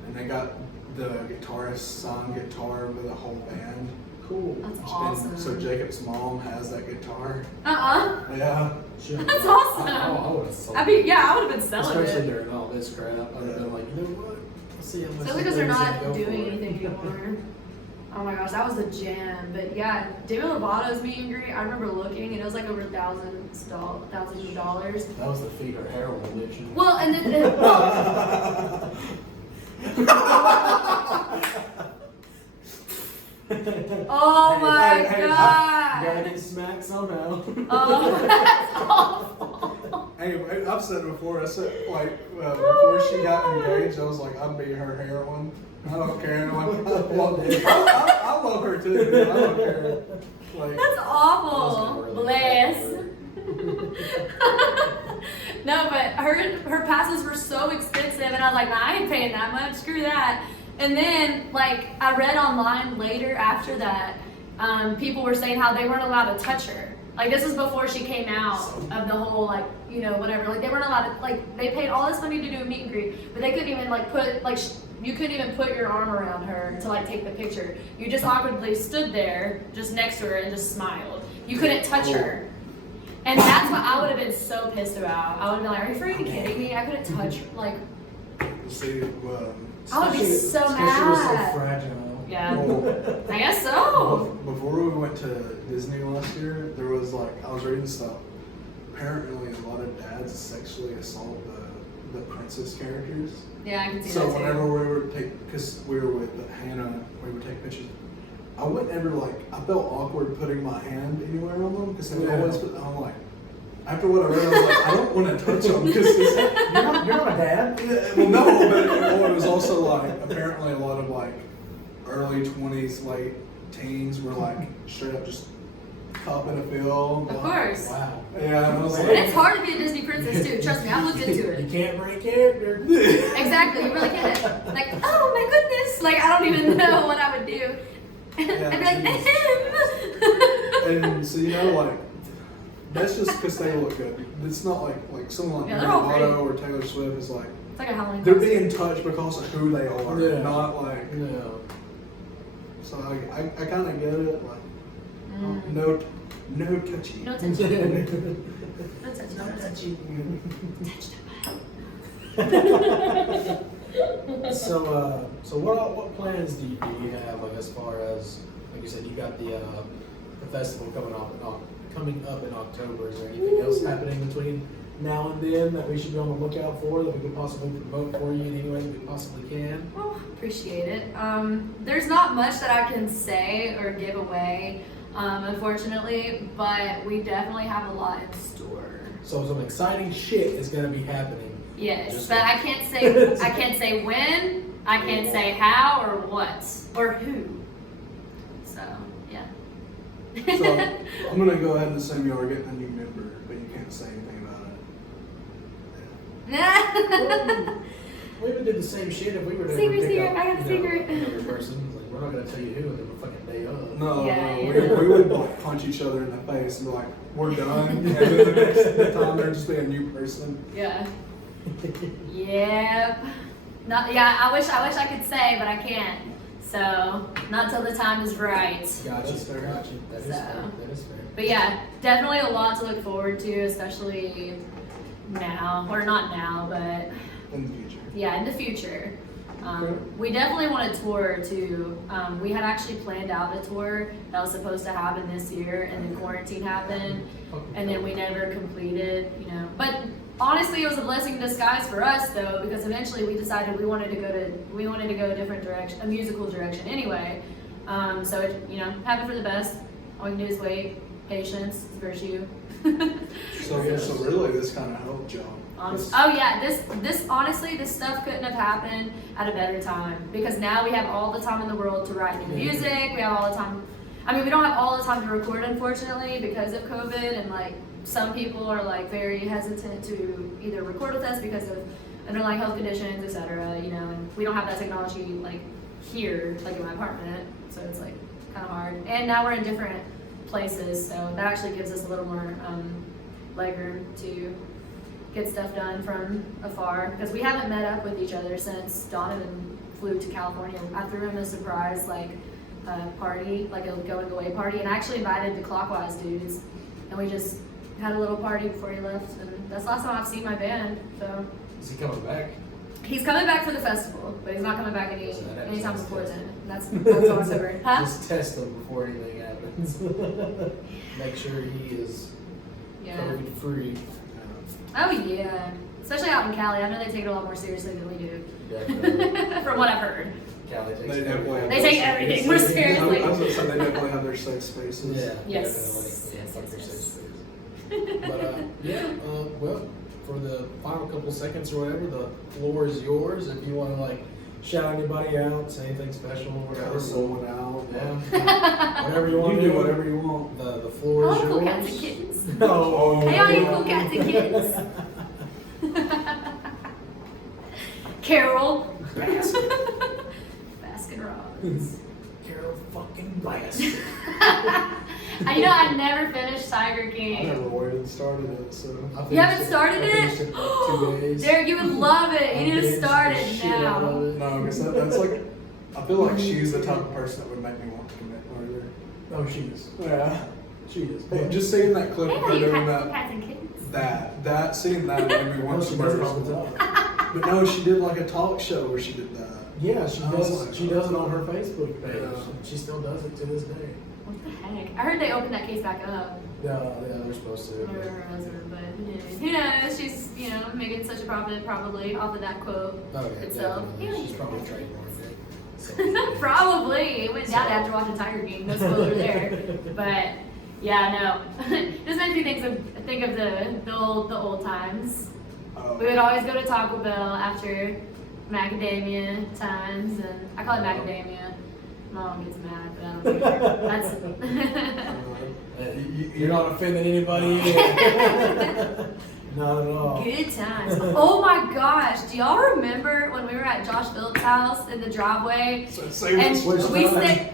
and they got the guitarist signed guitar with a whole band. Cool. That's And awesome. so Jacob's mom has that guitar. Uh-uh. Yeah. That's awesome. I would have sold I mean, yeah, I would have been selling especially it. during all this crap. I'd have been like, you know what? Let's see how much. Especially because they're things not go doing for. anything anymore. Oh my gosh, that was a jam. But yeah, Demi Lovato's meet and greet, I remember looking, and it was like over thousands of dollars. That was to feed her heroin addiction. Well, and then oh my Hey, god. gotta get smacked somehow. Oh, that's awful. Hey, I've said it before. I said before she got engaged, I was like, I'd be her heroine. I don't care. Like, I love her too. Dude. I don't care. Like, That's awful. Really Bless. No, but her passes were so expensive, and I was like, nah, I ain't paying that much. Screw that. And then, like, I read online later after that, people were saying how they weren't allowed to touch her. Like, this was before she came out of the whole, like, you know, whatever. Like, they weren't allowed to, like, they paid all this money to do a meet and greet, but they couldn't even, like, put, like, you couldn't even put your arm around her to, like, take the picture. You just awkwardly stood there, just next to her, and just smiled. You couldn't touch her. And that's what I would have been so pissed about. I would have been like, are you freaking kidding me? I couldn't touch, like, see, I would be so Especially she was so mad. fragile. Yeah, well, I guess so. before we went to Disney last year, there was like I was reading stuff. Apparently, a lot of dads sexually assault the princess characters. Yeah, I can see So that too. whenever we would take, because we were with Hannah, we would take pictures. I wouldn't ever like. I felt awkward putting my hand anywhere on them because they would Yeah. always. I'm like, after what I read, I was like, I don't want to touch them because You're not a dad. well, no, but it was also like apparently a lot of like early 20s, late teens were like straight up just copping a feel. Of course. Wow. Yeah, and I was And like, it's hard to be a Disney princess too. Trust me, I've looked into You it. can't break character. Exactly, you really can't. Like, oh my goodness, like I don't even know what I would do. Yeah, I'd be like, geez. And so you know, like that's just because they look good. It's not like someone like Yeah, they're all Otto or Taylor Swift is like It's like a Halloween they're costume. being touched because of who they are, Yeah. not like. No. So I kind of get it. Like Mm. no touchy. No touch. No touch. No touch. So what plans do you have like as far as like you said you got the festival coming up in October? Is there anything else happening between now and then that we should be on the lookout for that we could possibly promote for you in any way that we possibly can? Well, appreciate it. There's not much that I can say or give away, unfortunately, but we definitely have a lot in store. So some exciting shit is going to be happening. Yes, Just but like- I can't say when, I can't say how or what or who. So yeah. So I'm gonna go ahead and assume you are getting a new member, but you can't say anything about it. We would do the same shit if we were to Secret, pick secret, up, I got a secret. another person. Like, we're not going to tell you who until the fucking day of. No, Yeah, no, yeah. we would like punch each other in the face and be like, we're done. And then the next time there'd just be a new person. Yeah. Yep. Not, yeah, I wish I could say, but I can't. So, not till the time is right. Gotcha. That's fair. Gotcha. That is So. fair. That is fair. But yeah, definitely a lot to look forward to, especially now, or not now, but In the future. yeah, in the future. Okay. We definitely want to tour too. We had actually planned out a tour that was supposed to happen this year, and then quarantine happened, and then we never completed, you know. But honestly, it was a blessing in disguise for us though, because eventually we decided we wanted to go a different direction, a musical direction anyway. So it, you know, happen for the best. All you can do is wait. Patience, virtue. So really, this kind of helped y'all. Oh yeah, this honestly, this stuff couldn't have happened at a better time, because now we have all the time in the world to write new music. We have all the time. I mean, we don't have all the time to record, unfortunately, because of COVID, and like some people are like very hesitant to either record with us because of underlying health conditions, etc. You know, and we don't have that technology like here, like in my apartment, so it's like kind of hard. And now we're in different places, so that actually gives us a little more legroom to get stuff done from afar, because we haven't met up with each other since Donovan flew to California. I threw him a surprise like party, like a going away party, and I actually invited the Clockwise dudes, and we just had a little party before he left, and that's the last time I've seen my band. So Is he coming back? he's coming back for the festival, but he's not coming back anytime before test. then. That's October. Huh? Just test him before anything happens. Make sure he is Yeah. COVID free. Oh yeah. Especially out in Cali. I know they take it a lot more seriously than we do. Definitely. From what I've heard. Cali takes They definitely have They their take safe everything more spaces. seriously. I was gonna say they definitely have their safe spaces. Yeah. Yes. Definitely. Yes, Fuck yes, your yes. safe space. But yeah, well, for the final couple seconds or whatever, the floor is yours. If you want to like shout anybody out, say anything special, whatever. Gotta sold it out. Yeah. Whatever you You want can to do whatever you want. The floor is Hello, yours. cool cats and kittens. No. Hey, all you cool cats and kittens. Carol. Baskin. Baskin Robbins. Carol fucking Baskin. You know, I never finished Tiger I King. never waited and started it, so. I You haven't finished started I finished it? in like 2 days. Derek, you would love it. You need to I start binged the it shit out now. of it. No, because that's like, I feel like she's the type of person that would make me want to commit murder. Oh, she is. Yeah. She is. Hey, just seeing that clip Hey, of all her you doing cats, that, cats and kittens. seeing that made me want No, to she does murder it all the someone. time. But no, she did like a talk show where she did that. Yeah, she I was does. like, She does it on her Facebook page. Yeah. She still does it to this day. What the heck? I heard they opened that case back up. Yeah, they're supposed to. Or her husband, but who knows? She's, you know, making such a profit probably off of that quote Oh, yeah, itself. definitely. She's probably trademarked it. So, Probably. It went down after watching Tiger King. No spoiler there. But yeah, no. This makes me think of the old times. We would always go to Taco Bell after macadamia times, and I call it macadamia. Mom gets mad, but I don't care. you're not offending anybody. Not at all. Good times. Oh my gosh. Do y'all remember when we were at Josh Phillips' house in the driveway? So say And what's we stayed.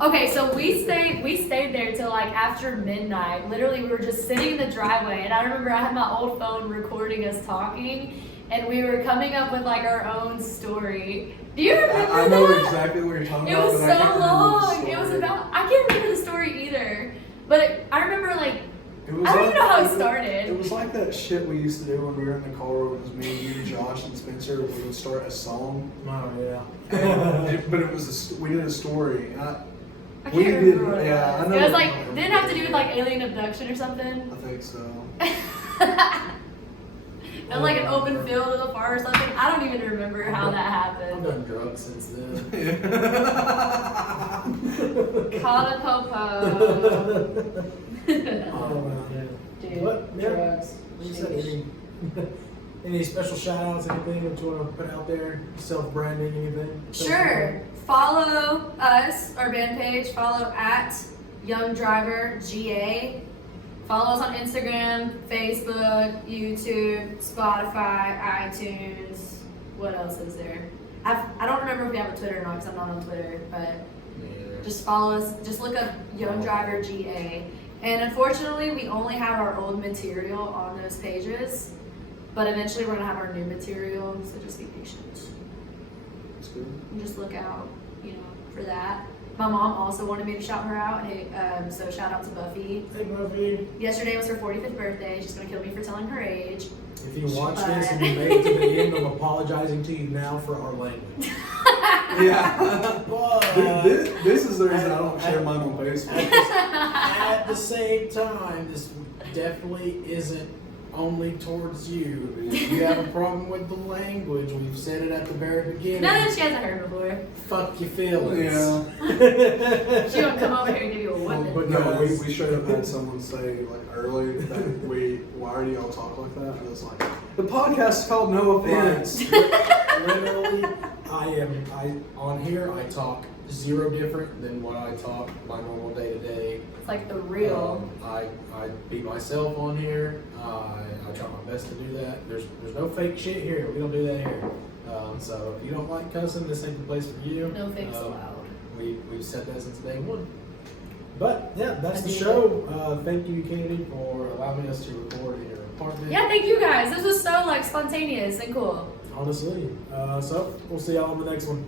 Okay, so we stayed there till like after midnight. Literally, we were just sitting in the driveway, and I remember I had my old phone recording us talking, and we were coming up with like our own story. Do you remember I know that? exactly what you're talking It about. was but I can't so remember the long. It was story. about. I can't remember the story either, but I remember like. It was I don't like- even know how it started. It was like that shit we used to do when we were in the car. When it was me, you, Josh, and Spencer. We would start a song, Oh yeah. but it was we did a story. And I can't we remember did, what it yeah, was. I know. It was what like you're didn't have to do with like alien abduction or something. I think so. It was like an open field in the far or something. I don't even remember how that I've happened. done drugs since then. Call a popo. Oh wow. Yeah. Dude, What? Yeah. drugs. Like you said, any special shout outs, anything that you want to put out there? Self branding, anything? Sure. Follow us, our band page. Follow at Young Driver GA. Follow us on Instagram, Facebook, YouTube, Spotify, iTunes. What else is there? I don't remember if we have a Twitter or not because I'm not on Twitter, but just follow us. Just look up Young Driver GA. And unfortunately, we only have our old material on those pages, but eventually we're gonna have our new material, so just be patient. That's good. And just look out, for that. My mom also wanted me to shout her out. Hey, so shout out to Buffy. Hey, Buffy. Yesterday was her 45th birthday. She's gonna kill me for telling her age. If you watch this and you made it to the end, I'm apologizing to you now for our language. Yeah. But this is the reason I don't share mine on Facebook. at the same time, this definitely isn't only towards you. If you have a problem with the language, we've said it at the very beginning. None that she hasn't heard before. Fuck your feelings. Yeah. She gonna come over here and give you a whipping. But no, we straight up had someone say like early that why do y'all talk like that? And it's like the podcast is called No Offense. Literally, on here I talk zero different than what I talk my normal day to day. It's like the real. I be myself on here. I try my best to do that. There's no fake shit here. We don't do that here. So if you don't like cussing, this ain't the place for you. No fakes allowed. We've said that since day one. But yeah, that's the show. Thank you, Kennedy, for allowing us to record in your apartment. Yeah, thank you guys. This was so spontaneous and cool. Honestly. So we'll see y'all on the next one.